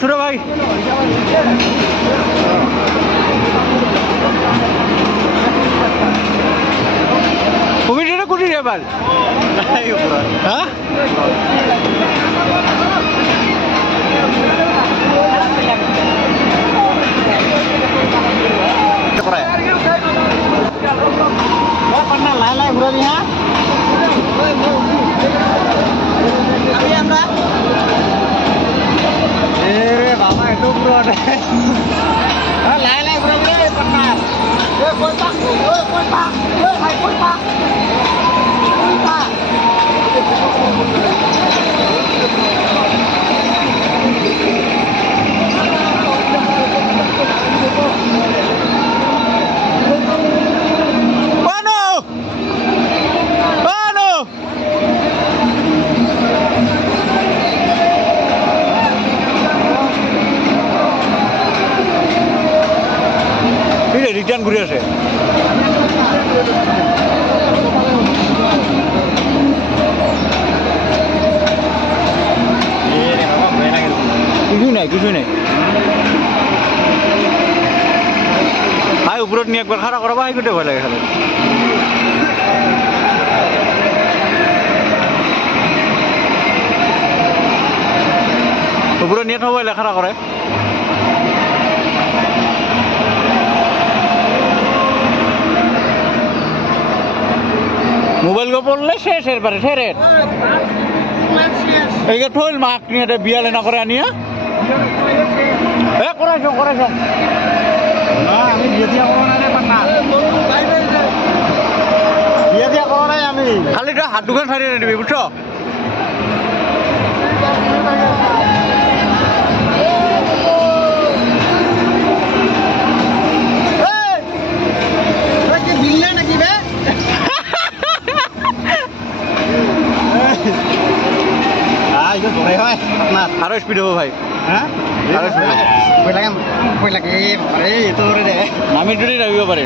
ছোট ভাই কমিটিটা কোটি রে এবার হ্যাঁ লাই লাই ঘুরে দি হ্যাঁ আমরা বাবা itu bro lai bro pernah koi pak hai koi pak return ঘুরে আসে কিছুই নাই হাই উপরত নিয়ে একবার খাড়া করাবা হাই করতে ভয় লাগে খালি উপরে নিয়ে থবো খাড়া করে মোবাইল গো পড়লে শেষের পারে শেরের এই যে ঠোল মাক নিয়ে বিয়ালে না করে আনিয়া করাইছ আমি বিয়ে দিয়া করো নাই পান্না বিয়ে দিয়া করো নাই আমি খালি হাত দুখান ছাড়িয়ে দিবি বুঝছো আরো স্পিড হবো ভাই হ্যাঁ নামির যদি নামিব পারে